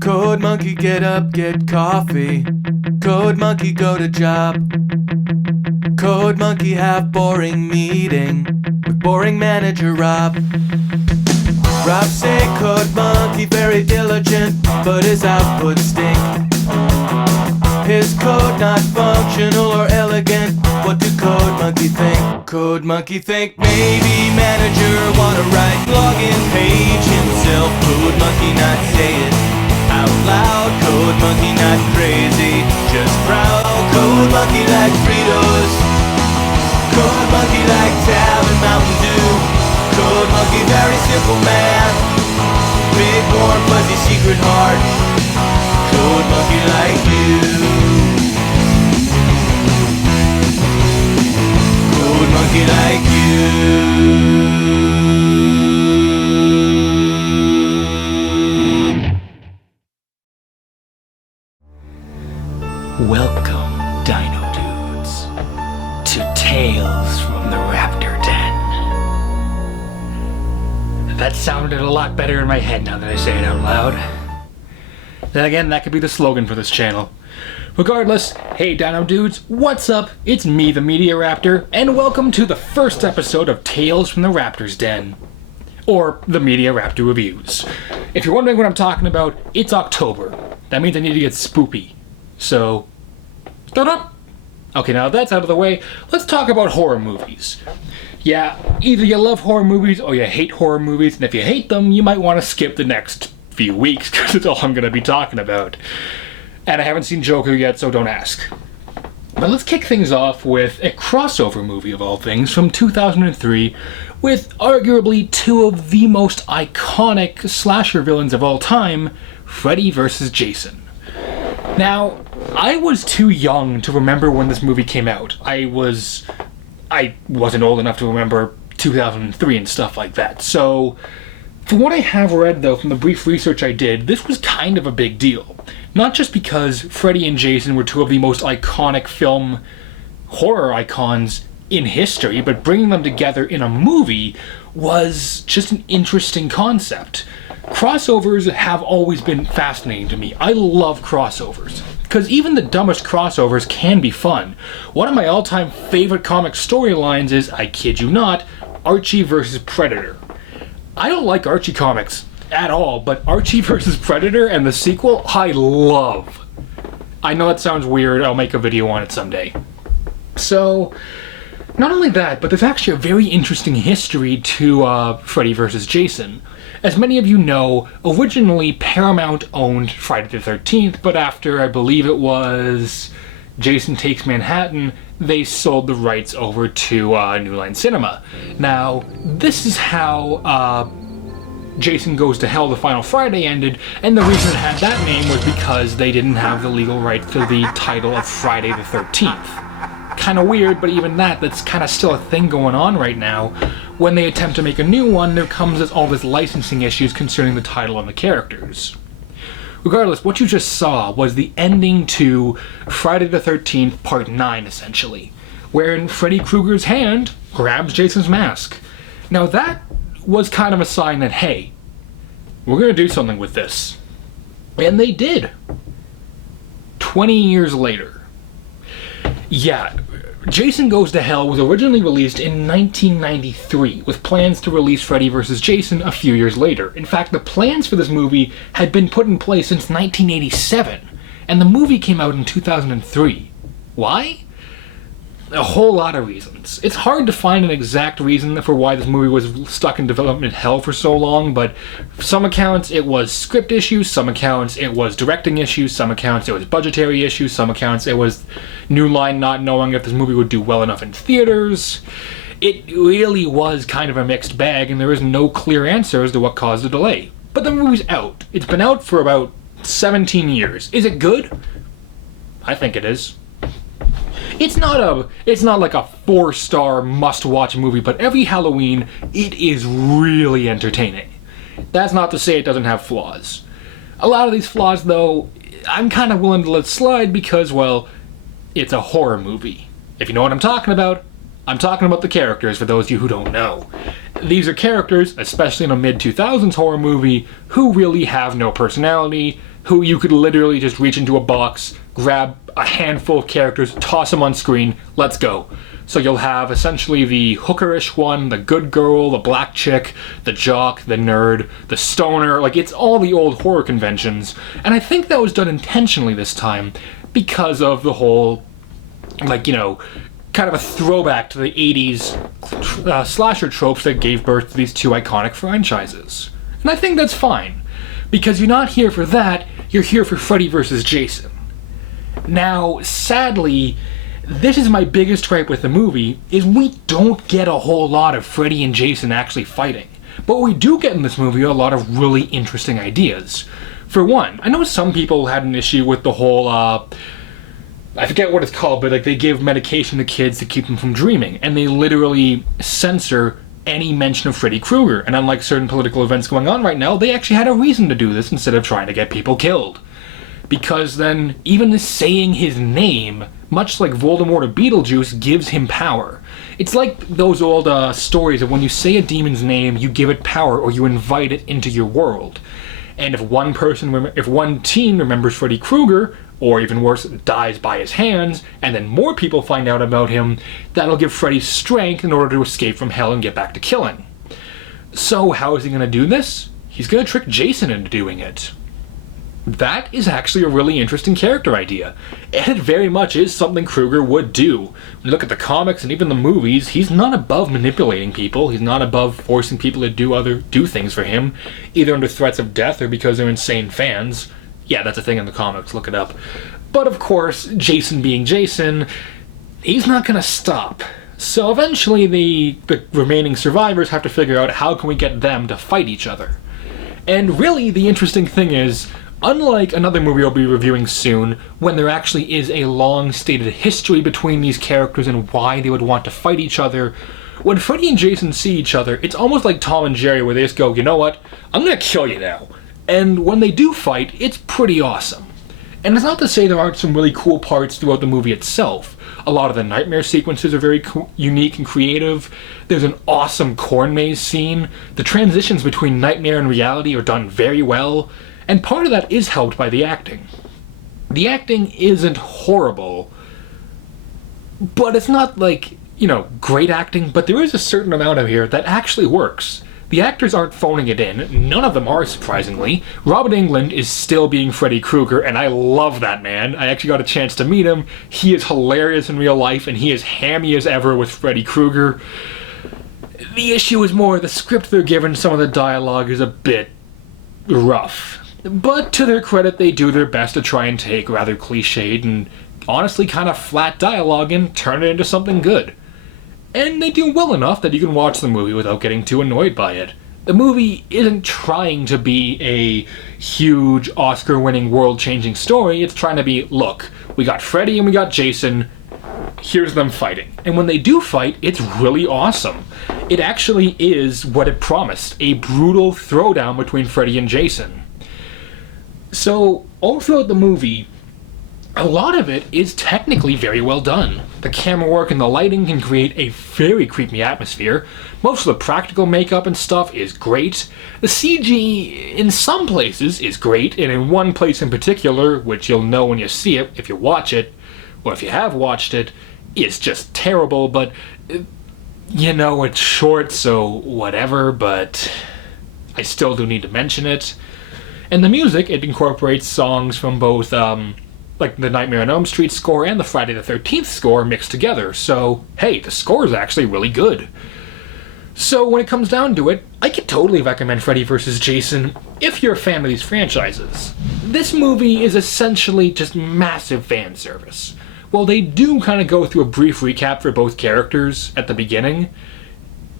Code monkey, get up, get coffee. Code monkey, go to job. Code monkey, have boring meeting with boring manager Rob. Rob say code monkey very diligent, but his output stink. His code not functional or elegant. What do code monkey think? Code monkey think maybe manager wanna write login page himself. Code monkey not say it out loud. Code monkey not crazy, just proud. Code monkey like Fritos. Code monkey like Tab and Mountain Dew. Code monkey very simple man. Big warm fuzzy secret heart. Code monkey like you. Code monkey like you. Welcome, Dino Dudes, to Tales from the Raptor Den. That sounded a lot better in my head now that I say it out loud. Then again, that could be the slogan for this channel. Regardless, hey Dino Dudes, what's up? It's me, the Media Raptor, and welcome to the first episode of Tales from the Raptor's Den. Or the Media Raptor Reviews. If you're wondering what I'm talking about, it's October. That means I need to get spoopy. So, start up! Okay, now that's out of the way, let's talk about horror movies. Yeah, either you love horror movies or you hate horror movies, and if you hate them, you might want to skip the next few weeks, because it's all I'm going to be talking about. And I haven't seen Joker yet, so don't ask. But let's kick things off with a crossover movie of all things from 2003 with arguably two of the most iconic slasher villains of all time, Freddy vs. Jason. Now, I was too young to remember when this movie came out. I wasn't old enough to remember 2003 and stuff like that. So, from what I have read, though, from the brief research I did, this was kind of a big deal. Not just because Freddy and Jason were two of the most iconic film horror icons in history, but bringing them together in a movie was just an interesting concept. Crossovers have always been fascinating to me. I love crossovers, because even the dumbest crossovers can be fun. One of my all-time favorite comic storylines is, I kid you not, Archie vs. Predator. I don't like Archie comics at all, but Archie vs. Predator and the sequel, I love. I know that sounds weird, I'll make a video on it someday. So, not only that, but there's actually a very interesting history to Freddy vs. Jason. As many of you know, originally Paramount owned Friday the 13th, but after, I believe it was Jason Takes Manhattan, they sold the rights over to New Line Cinema. Now, this is how Jason Goes to Hell, the Final Friday ended, and the reason it had that name was because they didn't have the legal rights to the title of Friday the 13th. Kind of weird, but even that's kind of still a thing going on right now. When they attempt to make a new one, there comes all this licensing issues concerning the title and the characters. Regardless, what you just saw was the ending to Friday the 13th Part 9, essentially, wherein Freddy Krueger's hand grabs Jason's mask. Now that was kind of a sign that, hey, we're going to do something with this. And they did. 20 years later. Yeah, Jason Goes to Hell was originally released in 1993, with plans to release Freddy vs. Jason a few years later. In fact, the plans for this movie had been put in place since 1987, and the movie came out in 2003. Why? A whole lot of reasons. It's hard to find an exact reason for why this movie was stuck in development hell for so long, but some accounts it was script issues, some accounts it was directing issues, some accounts it was budgetary issues, some accounts it was New Line not knowing if this movie would do well enough in theaters. It really was kind of a mixed bag, and there is no clear answer as to what caused the delay. But the movie's out. It's been out for about 17 years. Is it good? I think it is. It's not like a 4-star must-watch movie, but every Halloween, it is really entertaining. That's not to say it doesn't have flaws. A lot of these flaws, though, I'm kind of willing to let slide because, well, it's a horror movie. If you know what I'm talking about the characters, for those of you who don't know. these are characters, especially in a mid-2000s horror movie, who really have no personality, who you could literally just reach into a box, grab a handful of characters, toss them on screen, let's go. So you'll have essentially the hookerish one, the good girl, the black chick, the jock, the nerd, the stoner, like it's all the old horror conventions. And I think that was done intentionally this time because of the whole, like, you know, kind of a throwback to the 80s slasher tropes that gave birth to these two iconic franchises. And I think that's fine, because you're not here for that, you're here for Freddy vs. Jason. Now, sadly, this is my biggest gripe with the movie, is we don't get a whole lot of Freddy and Jason actually fighting. But we do get in this movie a lot of really interesting ideas. For one, I know some people had an issue with the whole, I forget what it's called, but like they give medication to kids to keep them from dreaming, and they literally censor any mention of Freddy Krueger. And unlike certain political events going on right now, they actually had a reason to do this instead of trying to get people killed. Because then, even saying his name, much like Voldemort or Beetlejuice, gives him power. It's like those old stories of when you say a demon's name, you give it power or you invite it into your world. And if one teen remembers Freddy Krueger, or even worse, dies by his hands, and then more people find out about him, that'll give Freddy strength in order to escape from hell and get back to killing. So how is he going to do this? He's going to trick Jason into doing it. That is actually a really interesting character idea, and it very much is something Krueger would do. When you look at the comics and even the movies, he's not above manipulating people, he's not above forcing people to do things for him, either under threats of death or because they're insane fans. Yeah, that's a thing in the comics, look it up. But of course, Jason being Jason, he's not gonna stop. So eventually the remaining survivors have to figure out how can we get them to fight each other. And really, the interesting thing is, unlike another movie I'll be reviewing soon, when there actually is a long-stated history between these characters and why they would want to fight each other, when Freddy and Jason see each other, it's almost like Tom and Jerry, where they just go, you know what, I'm gonna kill you now. And when they do fight, it's pretty awesome. And it's not to say there aren't some really cool parts throughout the movie itself. A lot of the nightmare sequences are very unique and creative. There's an awesome corn maze scene. The transitions between nightmare and reality are done very well. And part of that is helped by the acting. The acting isn't horrible, but it's not like, you know, great acting, but there is a certain amount of here that actually works. The actors aren't phoning it in, none of them are, surprisingly. Robert Englund is still being Freddy Krueger, and I love that man. I actually got a chance to meet him. He is hilarious in real life, and he is hammy as ever with Freddy Krueger. The issue is more the script they're given, some of the dialogue is a bit rough. But to their credit, they do their best to try and take rather cliched and honestly kind of flat dialogue and turn it into something good. And they do well enough that you can watch the movie without getting too annoyed by it. The movie isn't trying to be a huge Oscar-winning, world-changing story. It's trying to be, look, we got Freddy and we got Jason, here's them fighting. And when they do fight, it's really awesome. It actually is what it promised, a brutal throwdown between Freddy and Jason. So, all throughout the movie, a lot of it is technically very well done. The camera work and the lighting can create a very creepy atmosphere. Most of the practical makeup and stuff is great. The CG in some places is great, and in one place in particular, which you'll know when you see it, if you watch it, or if you have watched it, is just terrible, but, you know, it's short, so whatever, but I still do need to mention it. And the music, it incorporates songs from both, like the Nightmare on Elm Street score and the Friday the 13th score mixed together. So, hey, the score is actually really good. So when it comes down to it, I could totally recommend Freddy vs. Jason if you're a fan of these franchises. This movie is essentially just massive fan service. While they do kind of go through a brief recap for both characters at the beginning,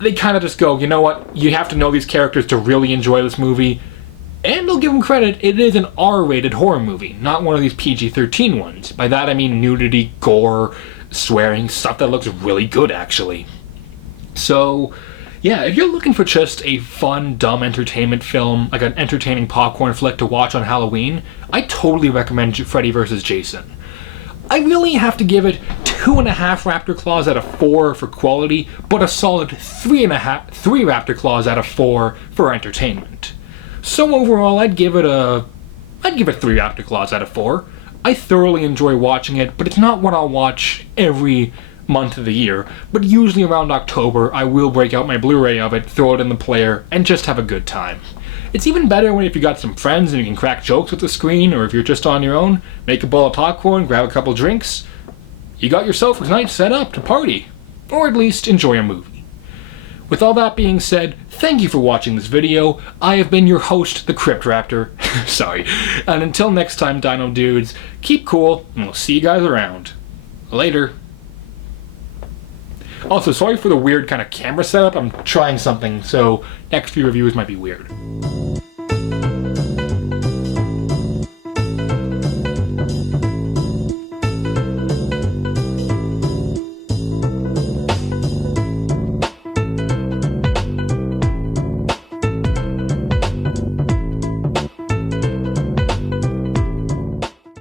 they kind of just go, you know what, you have to know these characters to really enjoy this movie. And I'll give them credit, it is an R-rated horror movie, not one of these PG-13 ones. By that I mean nudity, gore, swearing, stuff that looks really good, actually. So, yeah, if you're looking for just a fun, dumb entertainment film, like an entertaining popcorn flick to watch on Halloween, I totally recommend Freddy vs. Jason. I really have to give it 2.5 Raptor claws out of 4 for quality, but a solid 3 Raptor claws out of 4 for entertainment. So overall, I'd give it 3 Raptor claws out of 4. I thoroughly enjoy watching it, but it's not what I'll watch every month of the year. But usually around October, I will break out my Blu-ray of it, throw it in the player, and just have a good time. It's even better when if you got some friends and you can crack jokes with the screen, or if you're just on your own, make a bowl of popcorn, grab a couple drinks. You got yourself a night set up to party, or at least enjoy a movie. With all that being said, thank you for watching this video. I have been your host, the Crypt Raptor. Sorry. And until next time, Dino Dudes, keep cool, and we'll see you guys around. Later. Also, sorry for the weird kind of camera setup. I'm trying something, so next few reviews might be weird.